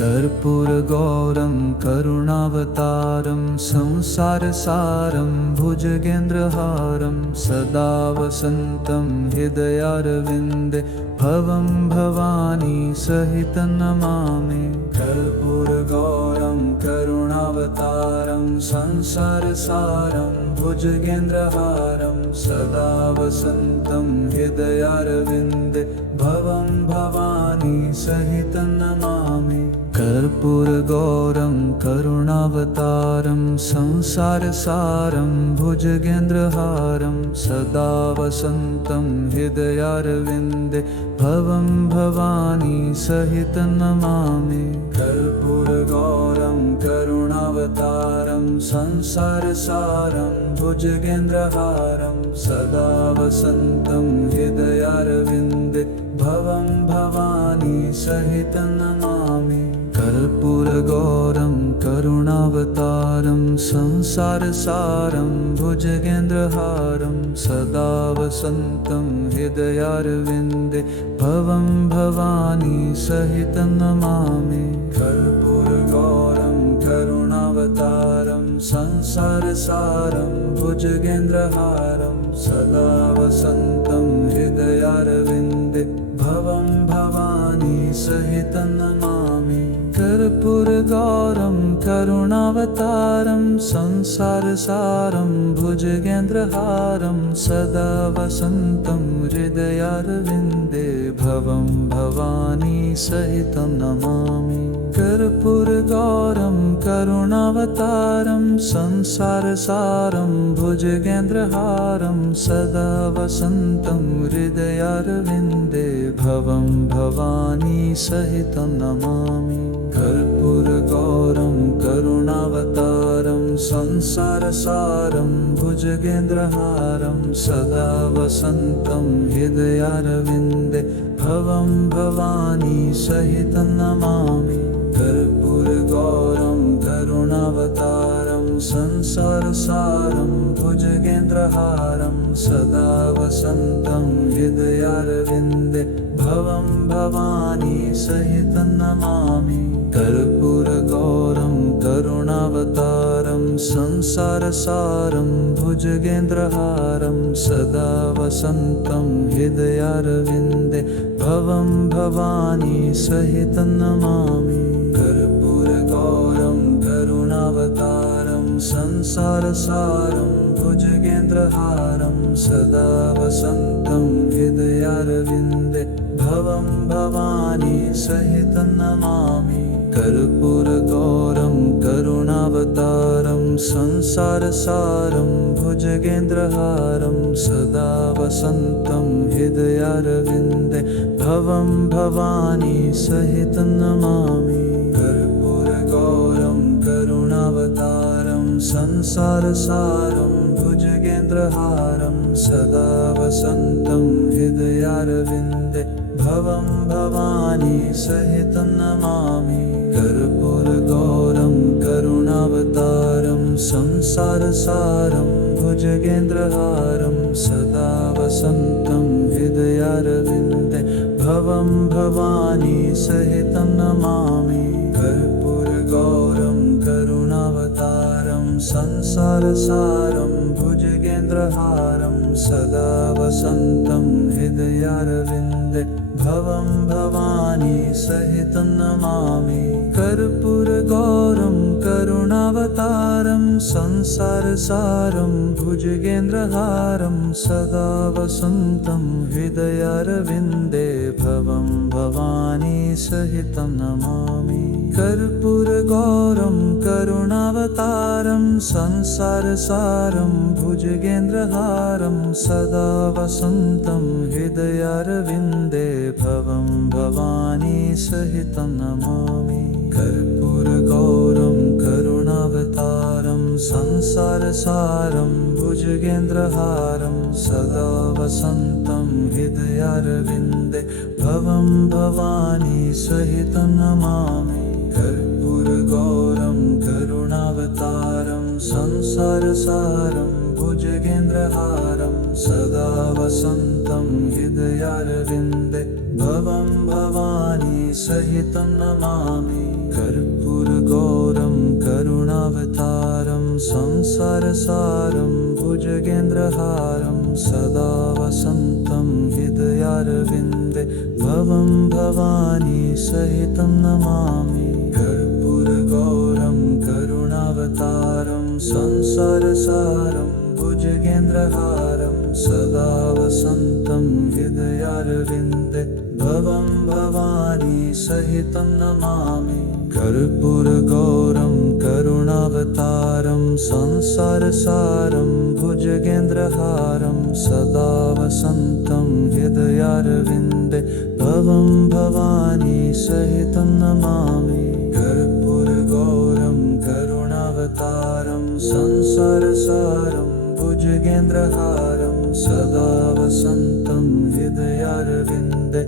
कर्पूरगौरं करुणावतारं संसारसारं भुजगेन्द्रहारं सदा वसन्तं हृदयारविन्दे भवं भवानी सहितं नमामि। कर्पूरगौरं करुणावतारं संसारसारं भुजगेन्द्रहारं सदा वसन्तं हृदयारविन्दे भवं भवानी सहितं नमामि। कर्पूरगौरं करुणावतारं संसारसारं भुजगेन्द्रहारं सदा वसन्तं हृदयारविन्दे भवं भवानी सहितं नमामि। कर्पूरगौरं करुणावतारं संसारसारं भुजगेन्द्रहारं सदा वसन्तं हृदयारविन्दे भवं भवानी सहितं नमामि। कर्पूरगौरं करुणावतारं संसारसारं भुजगेन्द्रहारं सदा वसन्तं हृदयारविन्दे भवं भवानी सहितं नमामि। कर्पूरगौरं करुणावतारं संसारसारं भुजगेन्द्रहारं सदा वसन्तं हृदयारविन्दे भवं भवानी सहितं नमामि। कर्पूरगौरं करुणावतारं संसारसारं भुजगेन्द्रहारं सदा वसन्तं हृदयारविन्दे भवं भवानी सहितं नमामि। कर्पूरगौरं करुणावतारं संसारसारं भुजगेन्द्रहारं सदा वसन्तं हृदयारविन्दे भवं भवानी सहितं नमामि। कर्पूरगौरं करुणावतारं संसारसारं भुजगेन्द्रहारं सदा वसन्तं हृदयारविन्दे भवं भवानी सहितं नमामि। कर्पूरगौरं करुणावतारं संसारसारं भुजगेन्द्रहारं सदा वसन्तं हृदयारविन्दे भवं भवानी सहितं नमामि। कर्पूरगौरं करुणावतारं संसारसारं भुजगेन्द्रहारं सदा वसन्तं हृदयारविन्दे भवं भवानी सहितं नमामि। कर्पूरगौरं करुणावतारं संसारसारं भुजगेन्द्रहारं सदा वसन्तं हृदयारविन्दे भवं भवानी सहितं नमामि। कर्पूरगौरं करुणावतारं संसारसारं भुजगेन्द्रहारं सदा वसन्तं हृदयारविन्दे भवं भवानी सहितं नमामि। कर्पूरगौरं करुणावतारं संसारसारं भुजगेन्द्रहारं सदा वसन्तं हृदयारविन्दे भवं भवानी सहितं नमामि। कर्पूरगौरं करुणावतारं संसारसारं भुजगेन्द्रहारं सदा वसन्तं हृदयारविन्दे भवं भवानी सहितं नमामि। कर्पूरगौरं करुणावतारं संसारसारं भुजगेन्द्रहारं सदा वसन्तं हृदयारविन्दे भवं भवानी सहितं नमामि। कर्पूरगौरं करुणावतारं संसारसारं भुजगेन्द्रहारं सदा वसन्तं हृदयारविन्दे भवं भवानी सहितं नमामि। कर्पूरगौरं करुणावतारं संसारसारं भुजगेन्द्रहारं सदा वसन्तं हृदयारविन्दे भवं भवानी सहितं नमामि। कर्पूरगौरं करुणावतारं संसारसारं भुजगेन्द्रहारं सदा वसन्तं हृदयारविन्दे भवं भवानी सहितं नमामि। कर्पूरगौरं करुणावतारं संसारसारं भुजगेन्द्रहारं सदा वसन्तं हृदयारविन्दे भवं भवानी सहितं नमामि कर्पूरगौरं करुणावतारं संसारसारं भुजगेन्द्रहारं सदा वसन्तं हृदयारविन्दे भवं भवानी सहितं नमामि कर्पूरगौरं करुणावतारं संसारसारं भुजगेन्द्रहारं सदा वसन्तं हृदयारविन्दे भवं भवानी सहितं नमामि कर्पूरगौरं करुणावतारं संसारसारं भुजगेन्द्रहारं सदा वसन्तं हृदयारविन्दे भवं भवानी सहितं नमामि कर्पूरगौरं करुणावतारं संसारसारं भुजगेन्द्रहारं सदा वसन्तं हृदयारविन्दे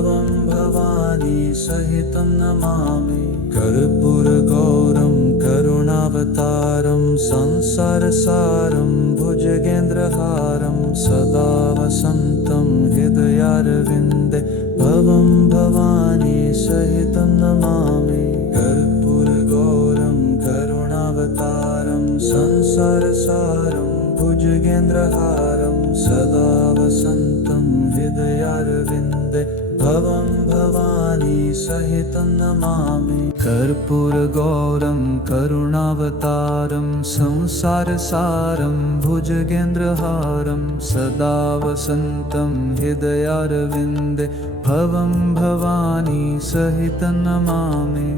भवं भवानी सहितं नमामि कर्पूरगौरं करुणावतारं संसारसारं भुजगेन्द्रहारं सदा वसन्तं हृदयारविन्दे भवं भवानी सहितं नमामि कर्पूरगौरं करुणावतारं संसारसारं भुजगेन्द्रहारं सदा वसन्तं हृदयारविन्दे भवं भवानी सहितं नमामि कर्पूरगौरं करुणावतारं संसारसारं भुजगेन्द्रहारं सदा वसन्तं हृदयारविन्दे भवं भवानी सहितं नमामि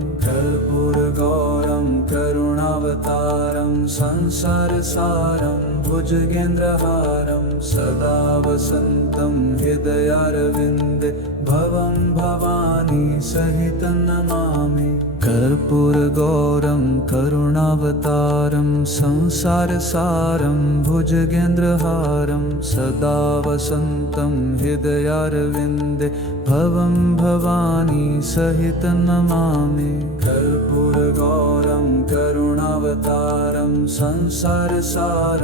कर्पूरगौरं करुणावतारं संसारसारं भुजगेन्द्रहारं सदा वसन्तं हृदयारविन्दे भवं भवानी सहितं नमामि कर्पूरगौरं करुणावतारं संसारसारं भुजगेन्द्रहारं सदा वसन्तं हृदयारविन्दे भवं भवानी सहितं नमामि कर्पूरगौरं करुणावतारं संसारसारं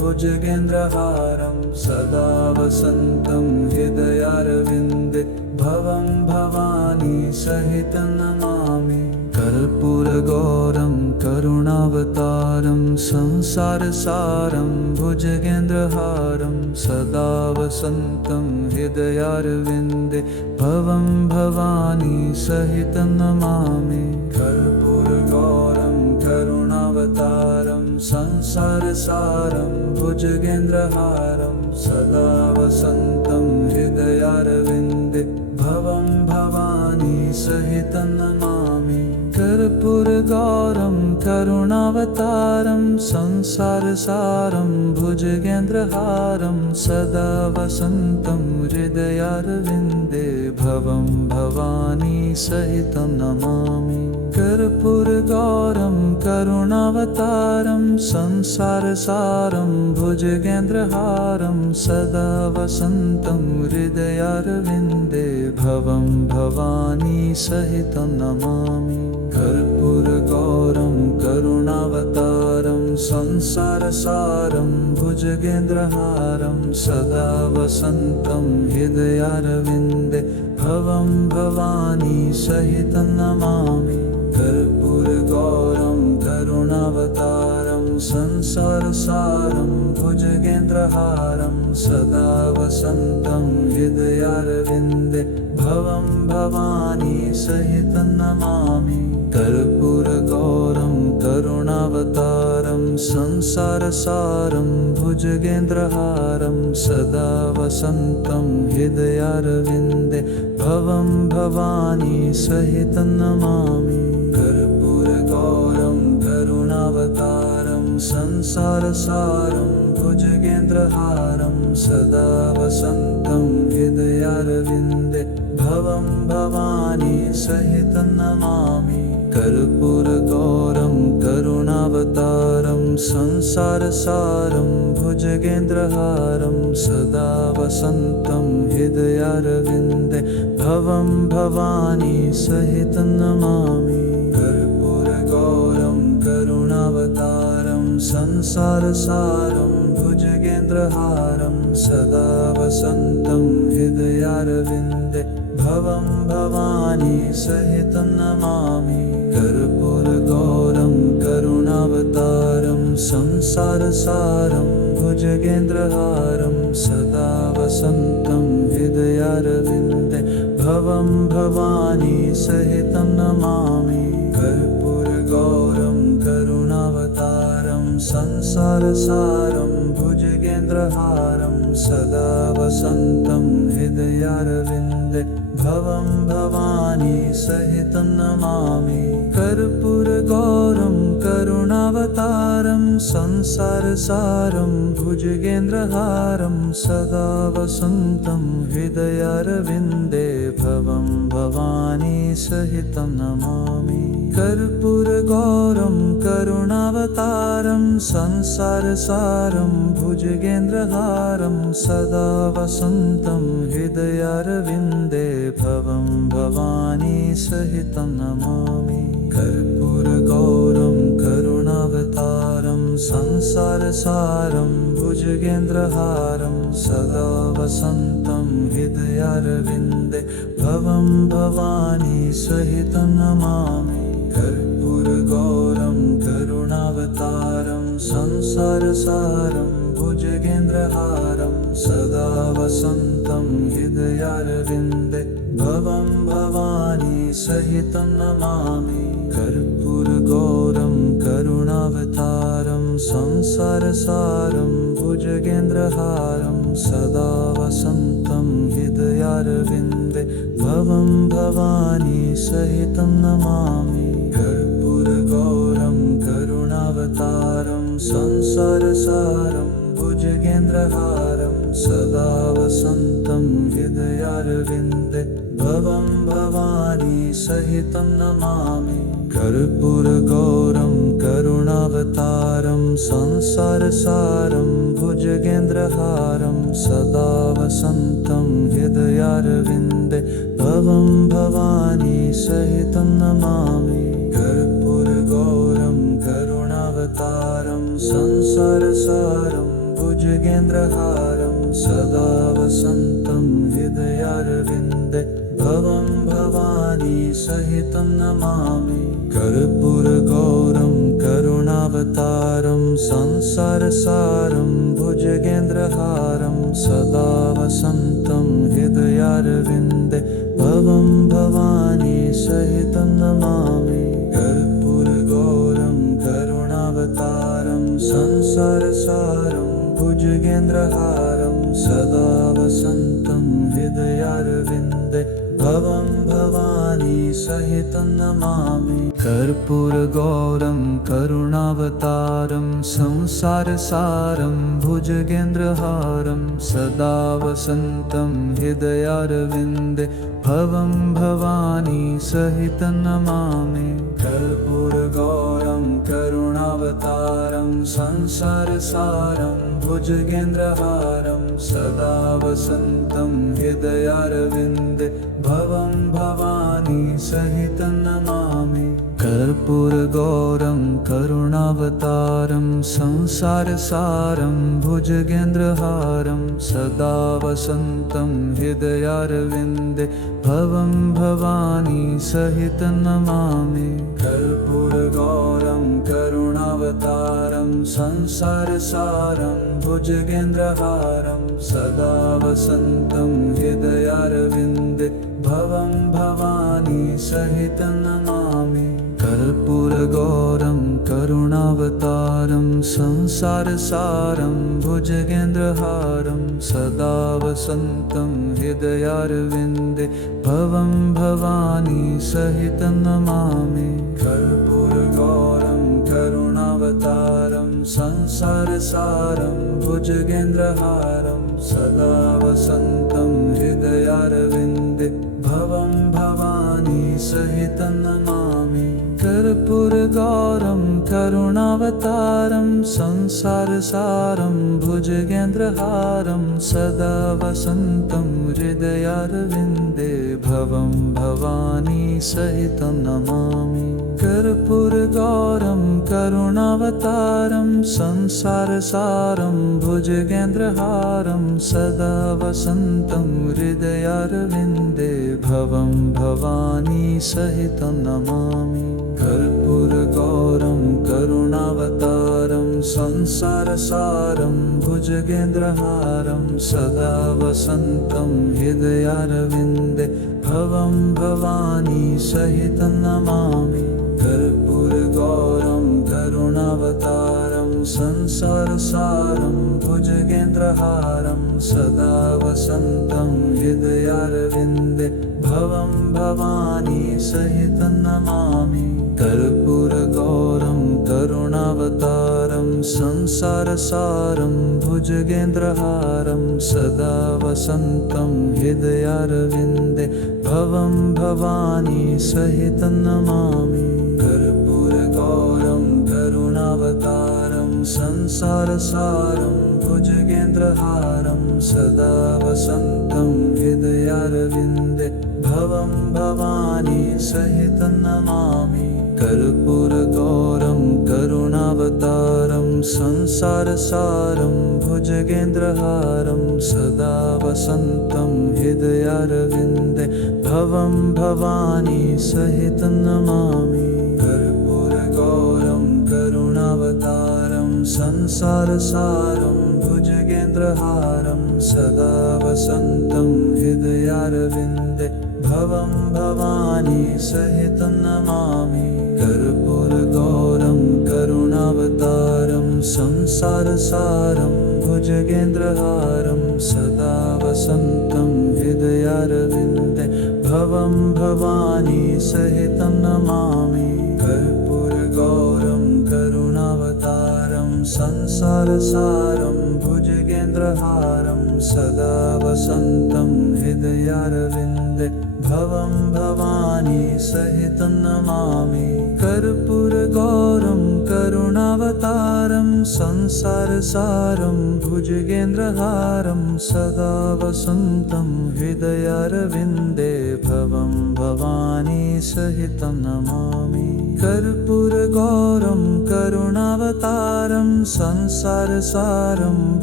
भुजगेन्द्रहारं सदा वसन्तं हृदयारविन्दे भवं भवानी सहितं नमामि कर्पूरगौरं करुणावतारं संसारसारं भुजगेन्द्रहारं सदा वसन्तं हृदयारविन्दे भवं भवानी सहितं नमामि कर्पूरगौरं करुणावतारं संसारसारं भुजगेन्द्रहारं सदा वसन्तं हृदयारविन्दे भवं भवानी सहितं नमामि कर्पूरगौरं करुणावतारं संसारसारं भुजगेन्द्रहारं सदा वसन्तं हृदयारविन्दे भवं भवानी सहितं नमामि कर्पूरगौरं करुणावतारं संसारसारं भुजगेन्द्रहारं सदा वसन्तं हृदयारविन्दे भवं भवानी सहितं नमामि कर्पूरगौरं करुणावतारं संसारसारं भुजगेन्द्रहारं सदा वसन्तं हृदयारविन्दे भवं भवानी सहितं नमामि कर्पूरगौरं करुणावतारं संसारसारं भुजगेन्द्रहारं सदा वसन्तं हृदयारविन्दे भवं भवानी सहितं नमामि कर्पूरगौरं करुणावतारं संसारसारं भुजगेन्द्रहारं सदा वसन्तं हृदयारविन्दे भवं भवानी सहितं नमामि कर्पूरगौरं करुणावतारं संसारसारं भुजगेन्द्रहारं सदा वसन्तं हृदयारविन्दे भवं भवानी सहितं नमामि कर्पूरगौरं करुणावतारं संसारसारं भुजगेन्द्रहारं सदा वसन्तं हृदयारविन्दे भवं भवानी सहितं नमामि कर्पूरगौरं करुणावतारं संसारसारं भुजगेन्द्रहारं सदा वसन्तं हृदयारविन्दे भवं भवानी सहितं नमामि कर्पूरगौरं करुणावतारं संसारसारं भुजगेन्द्रहारं सदा वसन्तं हृदयारविन्दे भवं भवानी सहितं नमामि कर्पूरगौरं करुणावतारं संसारसारं भुजगेन्द्रहारं सदा वसन्तं हृदयारविन्दे भवं भवानी सहितं नमामि कर्पूरगौरं करुणावतारं संसारसारं भुजगेन्द्रहारं सदा वसन्तं हृदयारविन्दे भवं भवानी सहितं नमामि कर्पूरगौरं करुणावतारं संसारसारं भुजगेन्द्रहारं सदा वसन्तं हृदयारविन्दे भवं भवानी सहितं नमामि कर्पूरगौरं करुणावतारं संसारसारं भुजगेन्द्रहारं सदा वसन्तं हृदयारविन्दे भवं भवानी सहितं नमामि कर्पूरगौरं करुणावतारं संसारसारं भुजगेन्द्रहारं सदा वसन्तं हृदयारविन्दे भवं भवानी सहितं नमामि कर्पूरगौरं करुणावतारं संसारसारं भुजगेन्द्रहारं सदा वसन्तं हृदयारविन्दे भवं भवानी सहितं नमामि कर्पूरगौरं करुणावतारं संसारसारं भुजगेन्द्रहारं सदा वसन्तं हृदयारविन्दे भवं भवानी सहितं नमामि कर्पूरगौरं करुणावतारं संसारसारं भुजगेन्द्रहारं सदा वसन्तं हृदयारविन्दे भवं भवानी सहितं नमामि कर्पूरगौरं करुणावतारं संसारसारं भुजगेन्द्रहारं सदा वसन्तं हृदयारविन्दे भवं भवानी सहितं नमामि कर्पूरगौरं करुणावतारं संसारसारं भुजगेन्द्रहारं सदा वसन्तं हृदयारविन्दे भवं भवानी सहितं नमामि कर्पूरगौरं करुणावतारं संसारसारं भुजगेन्द्रहारं सदा वसन्तं हृदयारविन्दे भवं भवानी सहितं नमामि कर्पूरगौरं करुणावतारं संसारसारं भुजगेन्द्रहारं सदा वसन्तं हृदयारविन्दे भवं भवानी सहितं नमामि कर्पूरगौरं करुणावतारं संसारसारं भुजगेन्द्रहारं सदा वसन्तं हृदयारविन्दे भवं भवानी सहितं नमामि कर्पूरगौरं करुणावतारं संसारसारं भुजगेन्द्रहारं सदा वसन्तं हृदयारविन्दे भवं भवानी सहितं नमामि कर्पूरगौरं करुणावतारं संसारसारं भुजगेन्द्रहारं सदा वसन्तं हृदयारविन्दे भवं भवानी सहितं नमामि कर्पूरगौरं करुणावतारं संसारसारं भुजगेन्द्रहारं सदा वसन्तं हृदयारविन्दे भवं भवानी सहितं नमामि कर्पूरगौरं करुणावतारं संसारसारं भुजगेन्द्रहारं सदा वसन्तं हृदयारविन्दे भवं भवानी सहितं नमामि कर्पूरगौरं करुणावतारं संसारसारं भुजगेन्द्रहारं सदा वसन्तं हृदयारविन्दे भवं भवानी सहितं नमामि कर्पूरगौरं करुणावतारं संसारसारं भुजगेन्द्रहारं सदा वसन्तं हृदयारविन्दे भवं भवानी सहितं नमामि। कर्पूरगौरं करुणावतारं संसारसारं भुजगेन्द्रहारं सदा वसन्तं हृदयारविन्दे भवं भवानी सहितं नमामि। कर्पूरगौरं करुणावतारं संसारसारं भुजगेन्द्रहारं सदा वसन्तं हृदयारविन्दे भवं भवानी सहितं नमामि। कर्पूरगौरं करुणावतारं संसारसारं भुजगेन्द्रहारं सदा वसन्तं हृदयारविन्दे भवं भवानी सहितं नमामि। कर्पूरगौरं करुणावतारं संसारसारं भुजगेन्द्रहारं सदा वसन्तं हृदयारविन्दे भवं भवानी सहितं नमामि। कर्पूरगौरं करुणावतारं संसारसारं भुजगेन्द्रहारं सदा वसन्तं हृदयारविन्दे भवं भवानी सहितं नमामि। कर्पूरगौरं करुणावतारं संसारसारं भुजगेन्द्रहारं सदा वसन्तं हृदयारविन्दे भवं भवानी सहितं नमामि। कर्पूरगौरं करुणावतारं संसारसारं भुजगेन्द्रहारं सदा वसन्तं हृदयारविन्दे भवं भवानी सहितं नमामि। कर्पूरगौरं करुणावतारं संसारसारं भुजगेन्द्रहारं सदा वसन्तं हृदयारविन्दे भवं भवानी सहितं नमामि। कर्पूरगौरं करुणावतारं संसारसारं भुजगेन्द्रहारं सदा वसन्तं हृदयारविन्दे भवं भवानी सहितं नमामि। कर्पूरगौरं करुणावतारं संसारसारं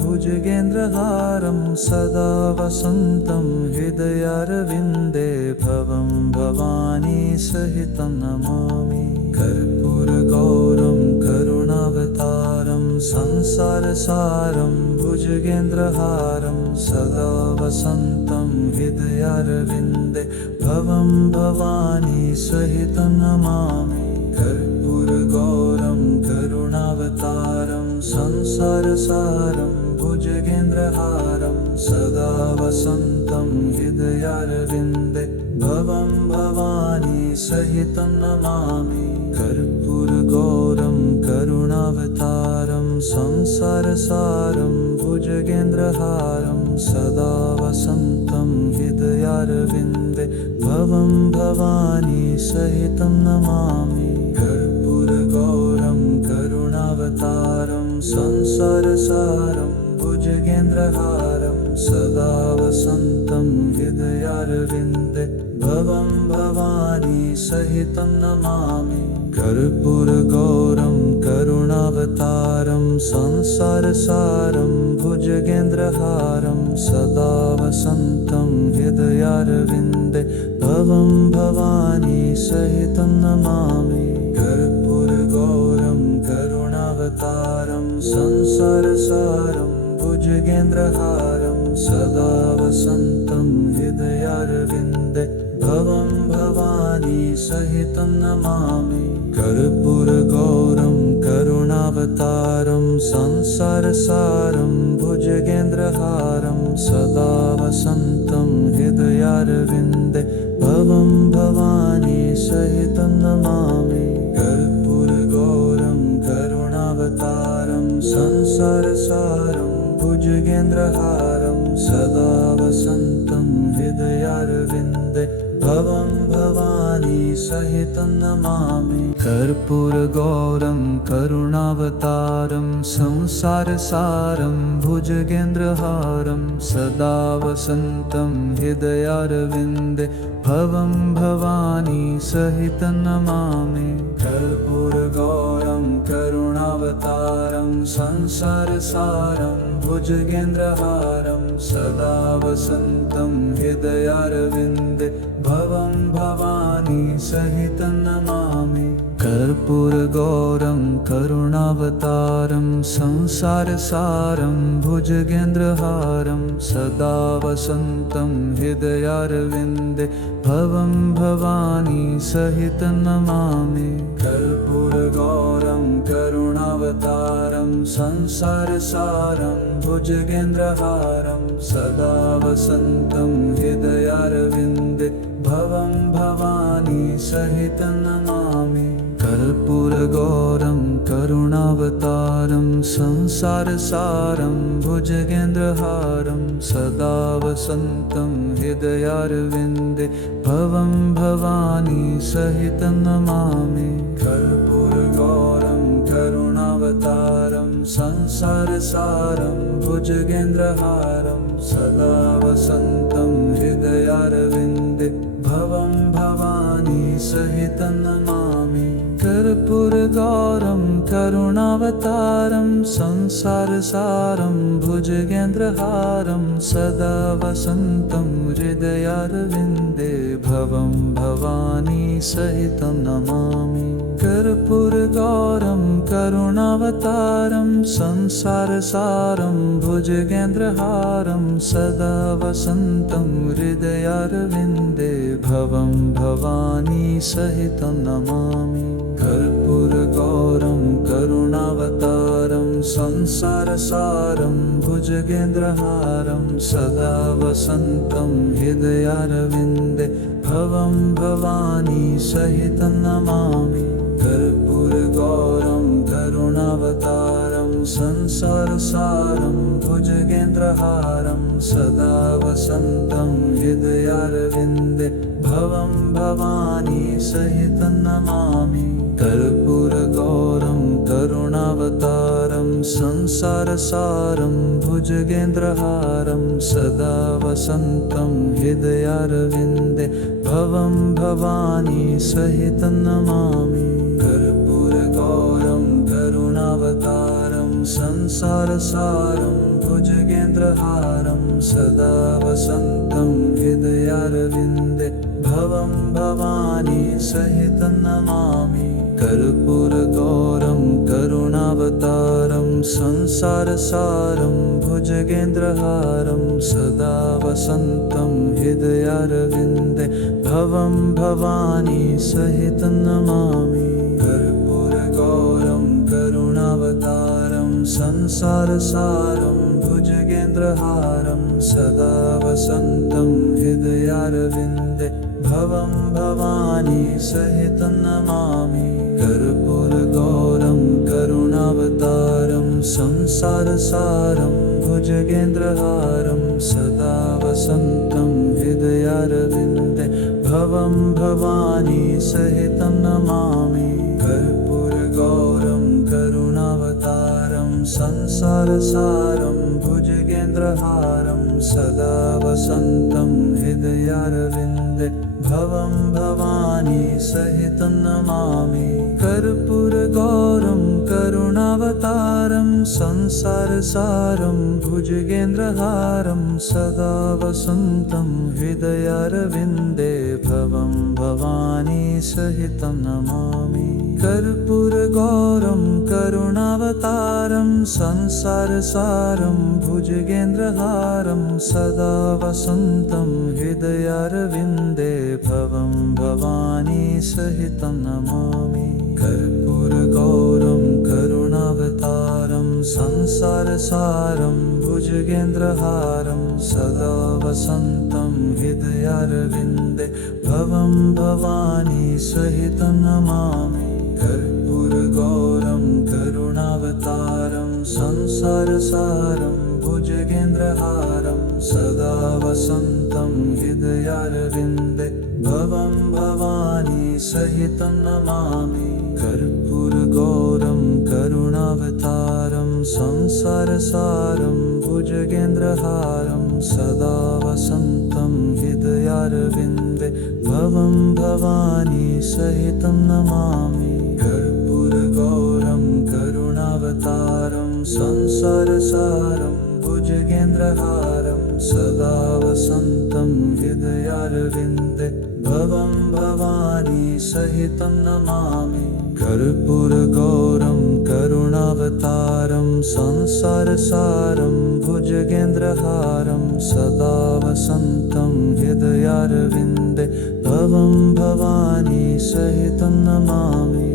भुजगेन्द्रहारं सदा वसन्तं हृदयारविन्दे भवं भवानी सहितं नमामि। कर्पूरगौरं करुणावतारं संसारसारं भुजगेन्द्रहारं सदा वसन्तं हृदयारविन्दे भवं भवानी सहितं नमामि। कर्पूरगौरं करुणावतारं संसारसारं भुजगेन्द्रहारं सदा वसन्तं हृदयारविन्दे भवं भवानी सहितं नमामि। कर्पूरगौरं करुणावतारं संसारसारं भुजगेन्द्रहारं सदा वसन्तं हृदयारविन्दे भवं भवानी सहितं नमामि। कर्पूरगौरं करुणावतारं संसारसारं भुजगेन्द्रहारं सदा वसन्तं हृदयारविन्दे भवं भवानी सहितं नमामि। कर्पूरगौरं करुणावतारं संसारसारं भुजगेन्द्रहारं सदा वसन्तं हृदयारविन्दे भवं भवानी सहितं नमामि। कर्पूरगौरं करुणावतारं संसारसारं भुजगेन्द्रहारं सदा वसन्तं हृदयारविन्दे भवं भवानी सहितं नमामि। कर्पूरगौरं करुणावतारं संसारसारं भुजगेन्द्रहारं सदा वसन्तं हृदयारविन्दे भवं भवानी सहितं नमामि। कर्पूरगौरं करुणावतारं संसारसारं भुजगेन्द्रहारं सदा वसन्तं हृदयारविन्दे भवं भवानी सहितं नमामि कर्पूरगौरं करुणावतारं संसारसारं भुजगेन्द्रहारं सदा वसन्तं हृदयारविन्दे भवं भवानी सहितं नमामि कर्पूरगौरं करुणावतारं संसारसारं भुजगेन्द्रहारं सदा वसन्तं हृदयारविन्दे भवं भवानी सहितं नमामि कर्पूरगौरं करुणावतारं संसारसारं भुजगेन्द्रहारं सदा वसन्तं हृदयारविन्दे भवं भवानी सहितं नमामि कर्पूरगौरं करुणावतारं संसारसारं भुजगेन्द्रहारं सदा वसन्तं हृदयारविन्दे भवं भवानी सहितं नमामि कर्पूरगौरं करुणावतारं संसारसारं भुजगेन्द्रहारं सदा वसन्तं हृदयारविन्दे भवं भवानी सहितं नमामि कर्पूरगौरं करुणावतारं संसारसारं भुजगेन्द्रहारं सदा वसन्तं हृदयारविन्दे भवं भवानी सहितं नमामि कर्पूरगौरं करुणावतारं संसारसारं भुजगेन्द्रहारं सदा वसन्तं हृदयारविन्दे भवं भवानी सहितं नमामि कर्पूरगौरं करुणावतारं संसारसारं भुजगेन्द्रहारं सदा वसन्तं हृदयारविन्दे भवं भवानी सहितं नमामि कर्पूरगौरं करुणावतारं संसारसारं भुजगेन्द्रहारं सदा वसन्तं हृदयारविन्दे भवं भवानी सहितं नमामि कर्पूरगौरं करुणावतारं संसारसारं भुजगेन्द्रहारं सदा वसन्तं हृदयारविन्दे भवं भवानी सहितं नमामि कर्पूरगौरं करुणावतारं संसारसारं भुजगेन्द्रहारं सदा वसन्तं हृदयारविन्दे भवं भवानी सहितं नमामि कर्पूरगौरं करुणावतारं संसारसारं भुजगेन्द्रहारं सदा वसन्तं हृदयारविन्दे भवं भवानी सहितं नमामि कर्पूरगौरं करुणावतारं संसारसारं भुजगेन्द्रहारं सदा वसन्तं हृदयारविन्दे भवं भवानी सहितं नमामि कर्पूरगौरं करुणावतारं संसारसारं भुजगेन्द्रहारं सदा वसन्तं हृदयारविन्दे भवं भवानी सहितं नमामि कर्पूरगौरं करुणावतारं संसारसारं भुजगेन्द्रहारं सदा वसन्तं हृदयारविन्दे भवं भवानी सहितं नमामि कर्पूरगौरं करुणावतारं संसारसारं भुजगेन्द्रहारं सदा वसन्तं हृदयारविन्दे भवं भवानी सहितं नमामि कर्पूरगौरं करुणावतारं संसारसारं भुजगेन्द्रहारं सदा वसन्तं हृदयारविन्दे भवं भवानी सहितं नमामि कर्पूरगौरं करुणावतारं संसारसारं भुजगेन्द्रहारं सदा वसन्तं हृदयारविन्दे भवं भवानी सहितं नमामि कर्पूरगौरं करुणावतारं संसारसारं भुजगेन्द्रहारं सदा वसन्तं हृदयारविन्दे भवं भवानी सहितं नमामि कर्पूरगौरं करुणावतारं संसारसारं भुजगेन्द्रहारं सदा वसन्तं हृदयारविन्दे भवं भवानी सहितं नमामि कर्पूरगौरं करुणावतारं संसारसारं भुजगेन्द्रहारं सदा वसन्तं हृदयारविन्दे भवं भवानी सहितं नमामि कर्पूरगौरं करुणावतारं संसारसारं भुजगेन्द्रहारं सदा वसन्तं हृदयारविन्दे भवं भवानी सहितं नमामि कर्पूरगौरं करुणावतारं संसारसारं भुजगेन्द्रहारं सदा वसन्तं हृदयारविन्दे भवं भवानी सहितं नमामि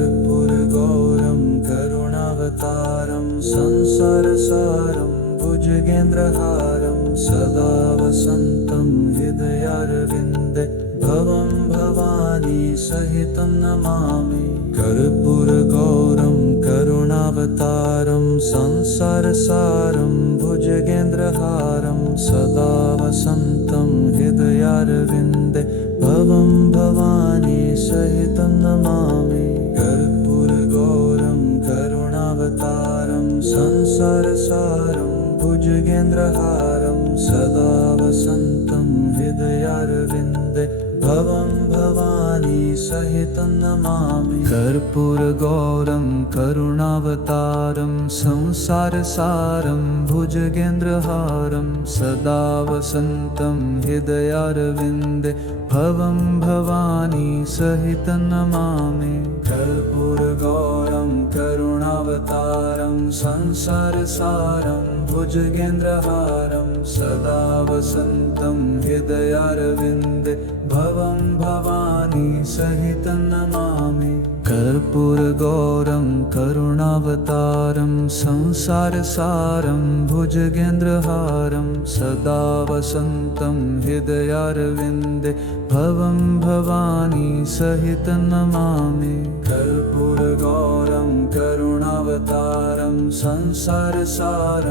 कर्पूरगौरं करुणावतारं संसारसारं भुजगेन्द्रहारं सदा वसन्तं हृदयारविन्दे भवं भवानी सहितं नमामि कर्पूरगौरं करुणावतारं संसारसारं भुजगेन्द्रहारं सदा वसन्तं हृदयारविन्दे भवं भवानी सहितं नमामि कर्पूरगौरं करुणावतारं संसारसारं भुजगेन्द्रहारं सदा वसन्तं हृदयारविन्दे भवं भवानी सहितं नमामि कर्पूरगौरं करुणावतारं संसारसारं भुजगेन्द्रहारं सदा वसन्तं हृदयारविन्दे भवं भवानी सहितं नमामि कर्पूरगौरं करुणावतारं संसारसारं भुजगेन्द्रहारं सदा वसन्तं हृदयारविन्दे भवं भवानी सहितं नमामि कर्पूरगौरं करुणावतारं संसारसारं भुजगेन्द्रहारं सदा वसन्तं हृदयारविन्दे भवं भवानी सहितं नमामि कर्पूरगौरं करुणावतारं संसारसारं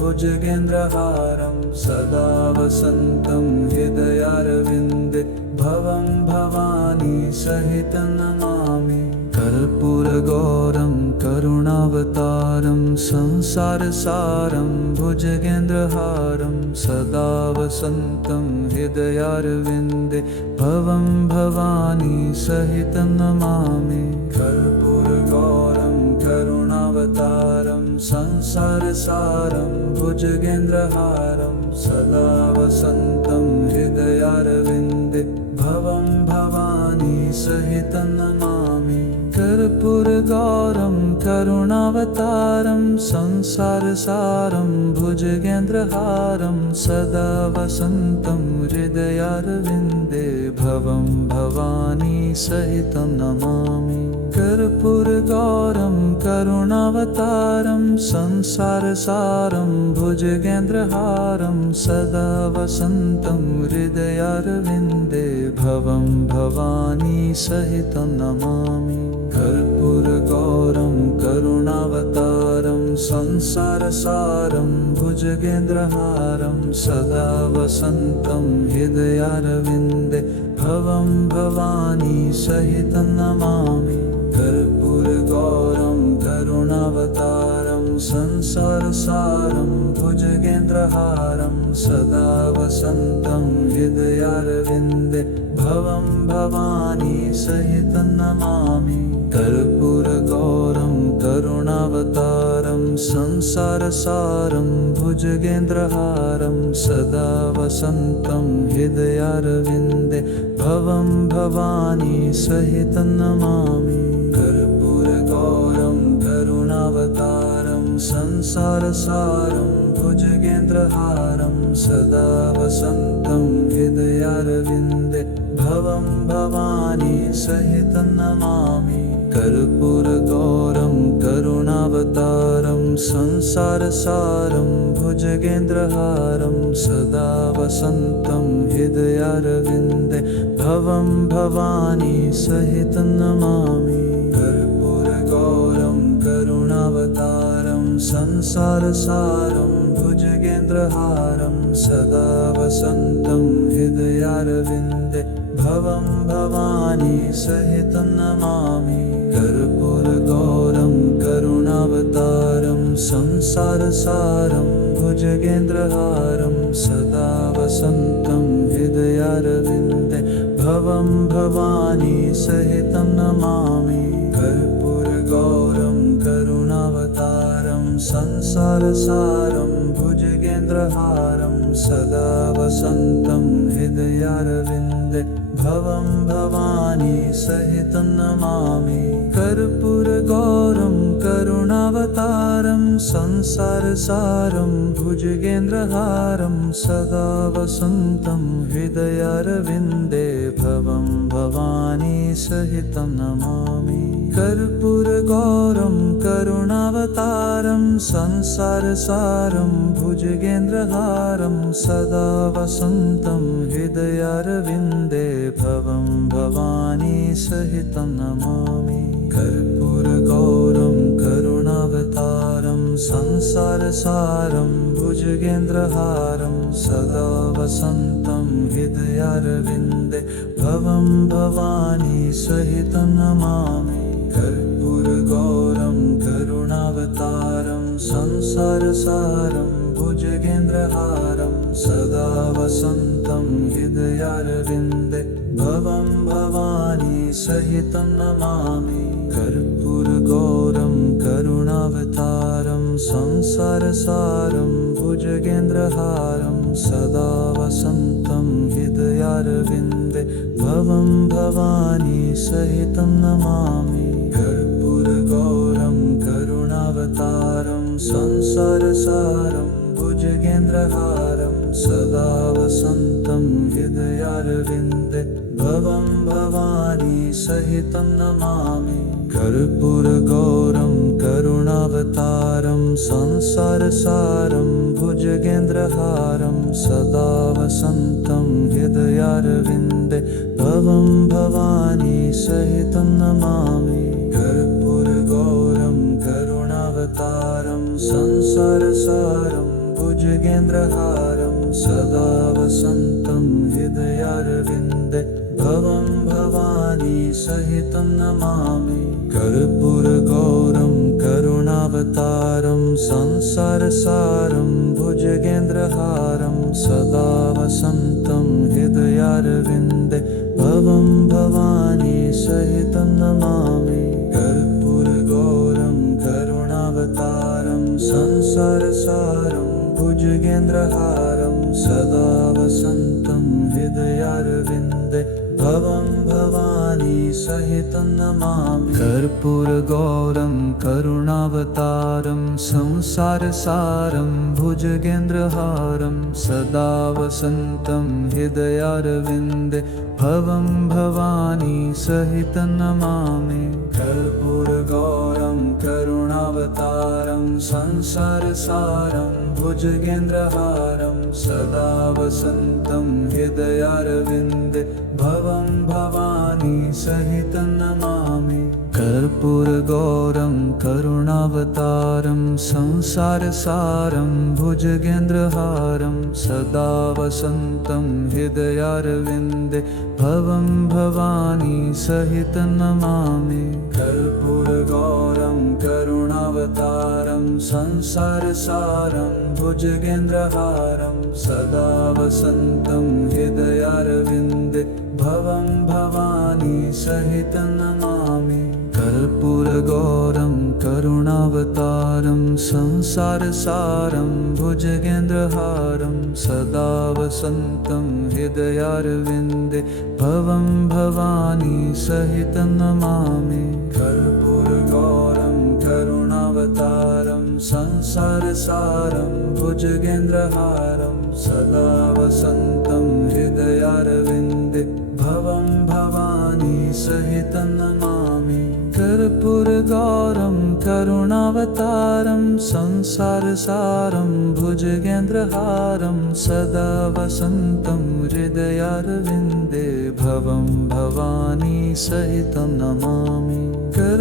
भुजगेन्द्रहारं सदा वसन्तं हृदयारविन्दे भवं भवानी सहितं नमामि कर्पूरगौरं करुणावतारं संसारसारं भुजगेन्द्रहारं सदा वसन्तं हृदयारविन्दे भवं भवानी सहितं नमामि कर्पूरगौरं करुणावतारं संसारसारं भुजगेन्द्रहारं सदा वसन्तं हृदयारविन्दे भवं भवानी सहितं नमामि कर्पूरगौरं करुणावतारं संसारसारं भुजगेन्द्रहारं सदा वसन्तं हृदयारविन्दे भवं भवानी सहितं नमामि कर्पूरगौरं करुणावतारं संसारसारं भुजगेन्द्रहारं सदा वसन्तं हृदयारविन्दे भवं भवानी सहितं नमामि कर्पूरगौरं करुणावतारं संसारसारं भुजगेन्द्रहारं सदा वसन्तं हृदयारविन्दे भवं भवानी सहितं नमामि कर्पूरगौरं करुणावतारं संसारसारं भुजगेन्द्रहारं सदा वसन्तं हृदयारविन्दे भवं भवानी सहितं नमामि कर्पूरगौरं करुणावतारं संसारसारं भुजगेन्द्रहारं सदा वसन्तं हृदयारविन्दे भवं भवानी सहितं नमामि कर्पूरगौरं करुणावतारं संसारसारं भुजगेन्द्रहारं सदा वसन्तं हृदयारविन्दे भवं भवानी सहितं नमामि कर्पूरगौरं करुणावतारं संसारसारं भुजगेन्द्रहारं सदा वसन्तं हृदयारविन्दे भवं भवानी सहितं नमामि कर्पूरगौरं करुणावतारं संसारसारं भुजगेन्द्रहारं सदा वसन्तं हृदयारविन्दे भवं भवानी सहितं नमामि कर्पूरगौरं करुणावतारं संसारसारं भुजगेन्द्रहारं सदा वसन्तं हृदयारविन्दे भवं भवानी सहितं नमामि कर्पूरगौरं करुणावतारं संसारसारं भुजगेन्द्रहारं सदा वसन्तं हृदयारविन्दे भवं भवानी सहितं नमामि कर्पूरगौरं करुणावतारं संसारसारं भुजगेन्द्रहारं सदा वसन्तं हृदयारविन्दे भवं भवानी सहितं नमामि कर्पूरगौरं करुणावतारं संसारसारं भुजगेन्द्रहारं सदा वसन्तं हृदयारविन्दे भवं भवानी सहितं नमामि कर्पूरगौरं करुणावतारं संसारसारं भुजगेन्द्रहारं सदा वसन्तं हृदयारविन्दे भवं भवानी सहितं नमामि कर्पूरगौरं करुणावतारं संसारसारं भुजगेन्द्रहारं सदा वसन्तं हृदयारविन्दे भवं भवानी सहितं नमामि कर्पूरगौरं करुणावतारं संसारसारं भुजगेन्द्रहारं सदा वसन्तं हृदयारविन्दे भवं भवानी सहितं नमामि कर्पूरगौरं करुणावतारं संसारसारं भुजगेन्द्रहारं सदा वसन्तं हृदयारविन्दे भवं भवानी सहितं नमामि कर्पूरगौरं करुणावतारं संसारसारं भुजगेन्द्रहारं सदा वसन्तं हृदयारविन्दे भवं भवानी सहितं नमामि कर्पूरगौरं करुणावतारं संसारसारं भुजगेन्द्रहारं सदा वसन्तं हृदयारविन्दे भवं भवानी सहितं नमामि कर्पूरगौरं करुणावतारं संसारसारं भुजगेन्द्रहारं सदा वसन्तं हृदयारविन्दे भवं भवानी सहितं नमामि कर्पूरगौरं करुणावतारं संसारसारं भुजगेन्द्रहारं सदा वसन्तं हृदयारविन्दे भवं भवानी सहितं नमामि कर्पूरगौरं करुणावतारं संसारसारं भुजगेन्द्रहारं सदा वसन्तं हृदयारविन्दे भवं भवानी सहितं नमामि कर्पूरगौरं करुणावतारं संसारसारं भुजगेन्द्रहारं सदा वसन्तं हृदयारविन्दे भवं भवानी सहितं नमामि कर्पूरगौरं करुणावतारं संसारसारं भुजगेन्द्रहारं सदा वसन्तं हृदयारविन्दे भवं भवानी सहितं नमामि कर्पूरगौरं करुणावतारं संसारसारं भुजगेन्द्रहारं सदा वसन्तं हृदयारविन्दे भवं भवानी सहितं नमामि कर्पूरगौरं करुणावतारं संसारसारं भुजगेन्द्रहारं सदा वसन्तं हृदयारविन्दे भवं भवानी सहितं नमामि कर्पूरगौरं करुणावतारं संसारसारं भुजगेन्द्रहारं सदा वसन्तं हृदयारविन्दे भवं भवानी सहितं नमामि कर्पूरगौरं करुणावतारं संसारसारं भुजगेन्द्रहारं सदा वसन्तं हृदयारविन्दे भवं भवानी सहितं नमामि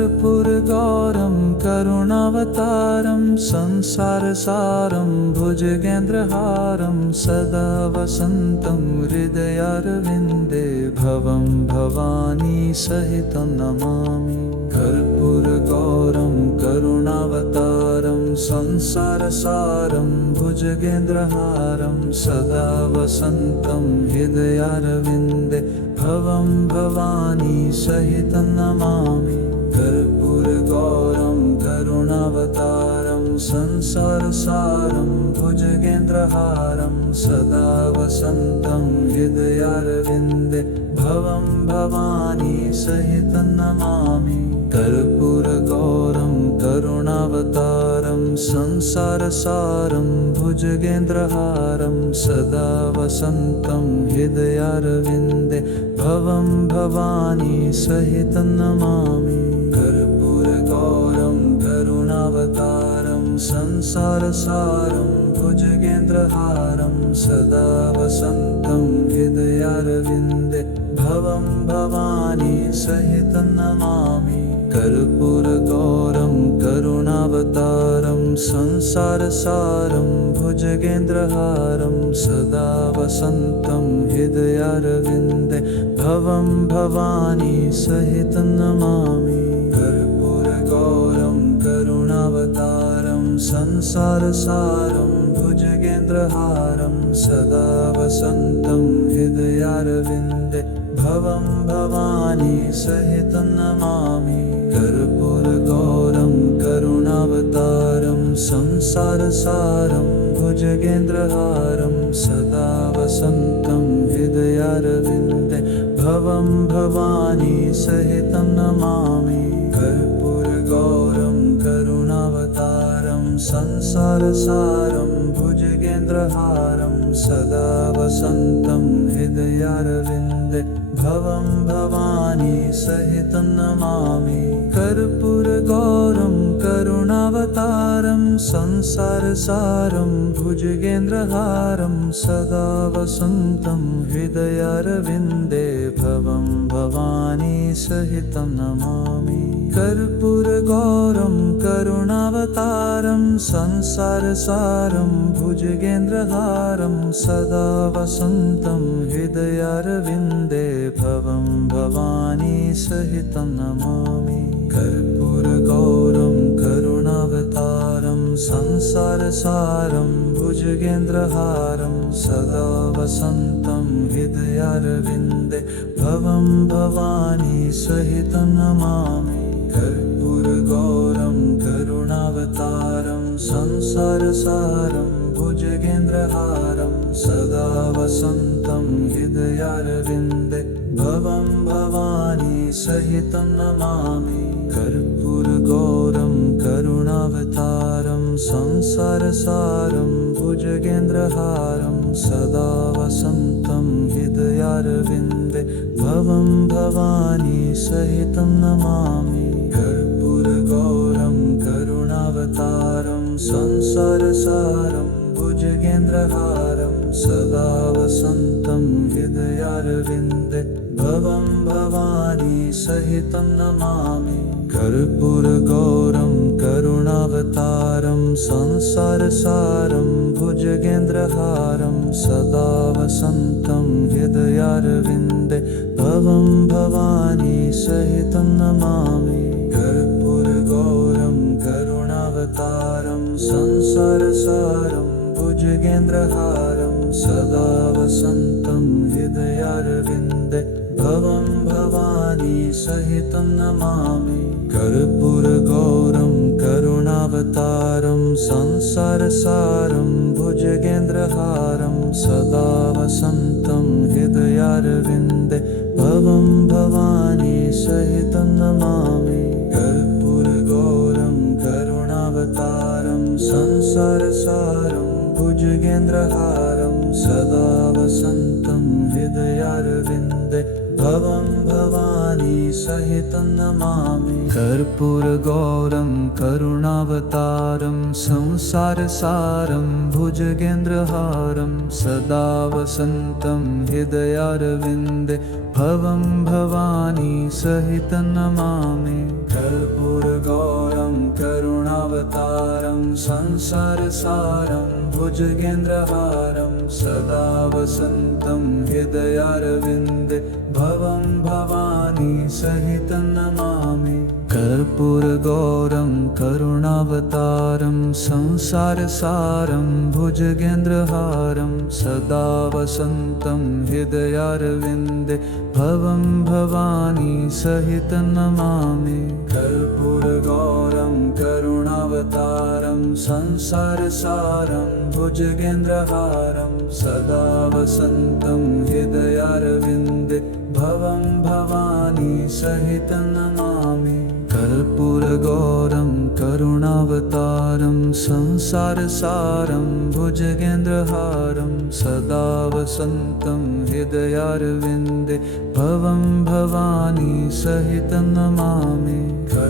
कर्पूरगौरं करुणावतारं संसारसारं भुजगेन्द्रहारं सदा वसन्तं हृदयारविन्दे भवं भवानी सहितं नमामि। कर्पूरगौरं करुणावतारं संसारसारं भुजगेन्द्रहारं सदा वसन्तं हृदयारविन्दे भवं भवानी सहितं नमामि। कर्पूरगौरं करुणावतारं संसारसारं भुजगेन्द्रहारं सदा वसन्तं हृदयारविन्दे भवं भवानी सहितं नमामि। कर्पूरगौरं करुणावतारं संसारसारं भुजगेन्द्रहारं सदा वसन्तं हृदयारविन्दे भवं भवानी सहितं नमामि। कर्पूरगौरं करुणावतारं संसारसारं भुजगेन्द्रहारं सदा वसन्तं हृदयारविन्दे भवं भवानी सहितं नमामि। कर्पूरगौरं करुणावतारं संसारसारं भुजगेन्द्रहारं सदा वसन्तं हृदयारविन्दे भवं भवानी सहितं नमामि। कर्पूरगौरं करुणावतारं संसारसारं भुजगेन्द्रहारं सदा वसन्तं हृदयारविन्दे भवं भवानी सहितं नमामि। कर्पूरगौरं करुणावतारं संसारसारं भुजगेन्द्रहारं सदा वसन्तं हृदयारविन्दे भवं भवानी सहितं नमामि। कर्पूरगौरं करुणावतारं संसारसारं भुजगेन्द्रहारं सदा वसन्तं हृदयारविन्दे भवं भवानी सहितं नमामि। कर्पूरगौरं करुणावतारं संसारसारं भुजगेन्द्रहारं सदा वसन्तं हृदयारविन्दे भवं भवानी सहितं नमामि। कर्पूरगौरं करुणावतारं संसारसारं भुजगेन्द्रहारं सदा वसन्तं हृदयारविन्दे भवं भवानी सहितं नमामि। कर्पूरगौरं करुणावतारं संसारसारं भुजगेन्द्रहारं सदा वसन्तं हृदयारविन्दे भवं भवानी सहितं नमामि। कर्पूरगौरं करुणावतारं संसारसारं भुजगेन्द्रहारं सदा वसन्तं हृदयारविन्दे भवं भवानी सहितं नमामि। कर्पूरगौरं करुणावतारं संसारसारं भुजगेन्द्रहारं सदा वसन्तं हृदयारविन्दे भवं भवानी सहितं नमामि। कर्पूरगौरं करुणावतारं संसारसारं भुजगेन्द्रहारं सदा वसन्तं हृदयारविन्दे भवं भवानी सहितं नमामि। कर्पूरगौरं करुणावतारं संसारसारं भुजगेन्द्रहारं सदा वसन्तं हृदयारविन्दे भवं भवानी सहितं नमामि। कर्पूरगौरं करुणावतारं संसारसारं भुजगेन्द्रहारं सदा वसन्तं हृदयारविन्दे भवं भवानी सहितं नमामि। कर्पूरगौरं करुणावतारं संसारसारं भुजगेन्द्रहारं सदा वसन्तं हृदयारविन्दे भवं भवानी सहितं नमामि। कर्पूरगौरं करुणावतारं संसारसारं भुजगेन्द्रहारं सदा वसन्तं हृदयारविन्दे भवं भवानी सहितं सहितं नमामि कर्पूरगौरं करुणावतारं संसारसारं भुजगेन्द्रहारं सदा वसन्तं हृदयारविन्दे भवं भवानी सहितं नमामि कर्पूरगौरं करुणावतारं संसारसारं भुजगेन्द्रहारं सदा वसन्तं हृदयारविन्दे भवं भवानी सहितं नमामि कर्पूरगौरं करुणावतारं संसारसारं भुजगेन्द्रहारं सदा वसन्तं हृदयारविन्दे भवं भवानी सहितं नमामि कर्पूरगौरं करुणावतारं संसारसारं भुजगेन्द्रहारं सदा वसन्तं हृदयारविन्दे भवं भवानी सहितं नमामि कर्पूरगौरं करुणावतारं संसारसारं भुजगेन्द्रहारं सदा वसन्तं हृदयारविन्दे भवं भवानी सहितं नमामि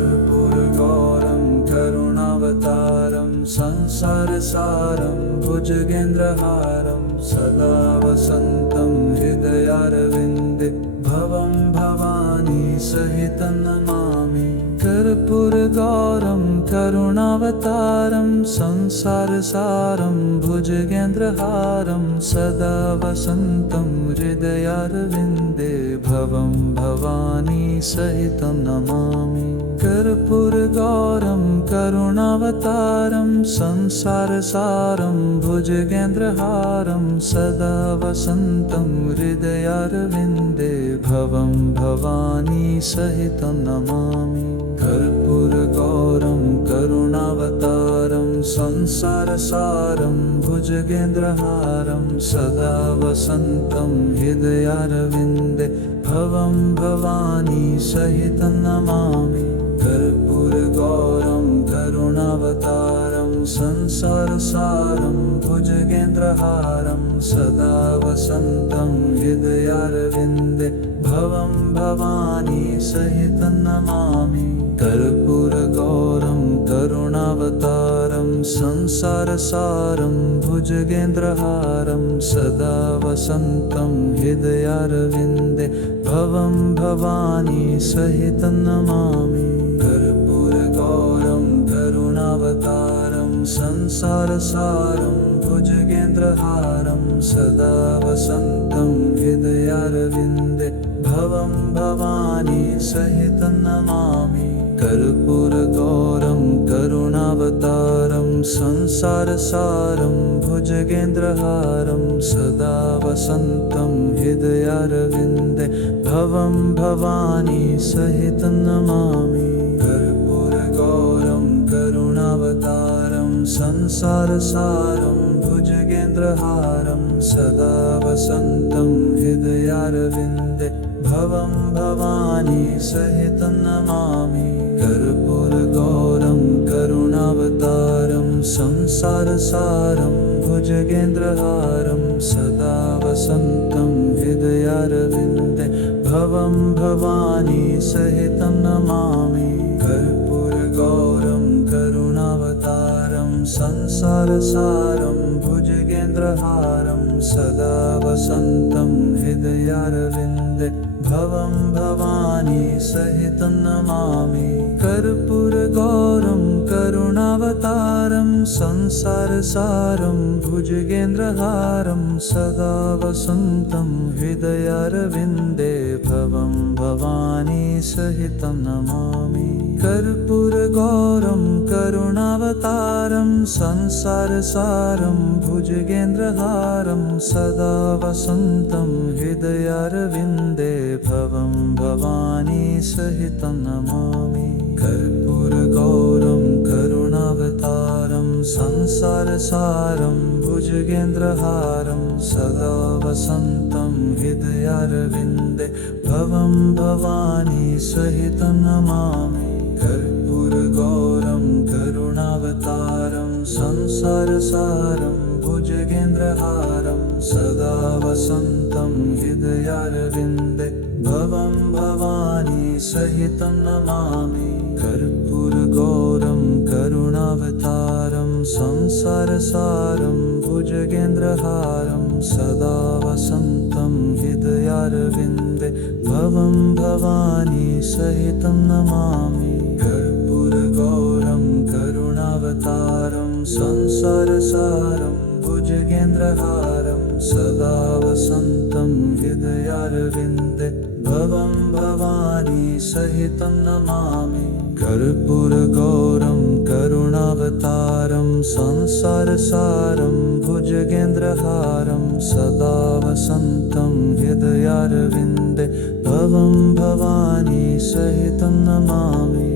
कर्पूरगौरं करुणावतारं संसारसारं भुजगेन्द्रहारं सदा वसन्तं हृदयारविन्दे भवं भवानी सहितं नमामि कर्पूरगौरं करुणावतारं संसारसारं भुजगेन्द्रहारं सदा वसन्तं हृदयारविन्दे भवं भवानी सहितं नमामि कर्पूरगौरं करुणावतारं संसारसारं भुजगेन्द्रहारं सदा वसन्तं हृदयारविन्दे भवं भवानी सहितं नमामि कर्पूरगौरं करुणावतारं संसारसारं भुजगेन्द्रहारं सदा वसन्तं हृदयारविन्दे भवं भवानी सहितं नमामि कर्पूरगौरं करुणावतारं संसारसारं भुजगेन्द्रहारं सदा वसन्तं हृदयारविन्दे भवं भवानी सहितं नमामि कर्पूरगौरं करुणावतारं संसारसारं भुजगेन्द्रहारं सदा वसन्तं हृदयारविन्दे भवं भवानी सहितं नमामि कर्पूरगौरं करुणावतारं संसारसारं भुजगेन्द्रहारं सदा वसन्तं हृदयारविन्दे भवं भवानी सहितं नमामि कर्पूरगौरं करुणावतारं संसारसारं भुजगेन्द्रहारं सदा वसन्तं हृदयारविन्दे भवं भवानी सहितं नमामि कर्पूरगौरं करुणावतारं संसारसारं भुजगेन्द्रहारं सदा वसन्तं हृदयारविन्दे भवं भवानी सहितं नमामि कर्पूरगौरं करुणावतारं संसारसारं भुजगेन्द्रहारं सदा वसन्तं हृदयारविन्दे भवं भवानी सहितं नमामि कर्पूरगौरं करुणावतारं संसारसारं भुजगेन्द्रहारं सदा वसन्तं हृदयारविन्दे भवं भवानी सहितं नमामि कर्पूरगौरं करुणावतारं संसारसारं भुजगेन्द्रहारं सदा वसन्तं हृदयारविन्दे भवं भवानी सहितं नमामि कर्पूरगौरं करुणावतारं संसारसारं भुजगेन्द्रहारं सदा वसन्तं हृदयारविन्दे भवं भवानी सहितं नमामि कर्पूरगौरं करुणावतारं संसारसारं भुजगेन्द्रहारं सदा वसन्तं हृदयारविन्दे भवं भवानी सहितं नमामि कर्पूरगौरं करुणावतारं संसारसारं भुजगेन्द्रहारं सदा वसन्तं हृदयारविन्दे भवं भवानी सहितं नमामि कर्पूरगौरं करुणावतारं संसारसारं भुजगेन्द्रहारं सदा वसन्तं हृदयारविन्दे भवं भवानी सहितं नमामि कर्पूरगौरं करुणावतारं संसारसारं भुजगेन्द्रहारं सदा वसन्तं हृदयारविन्दे भवं भवानी सहितं नमामि कर्पूरगौरं करुणावतारं संसारसारं भुजगेन्द्रहारं सदा वसन्तं हृदयारविन्दे भवं भवानी सहितं नमामि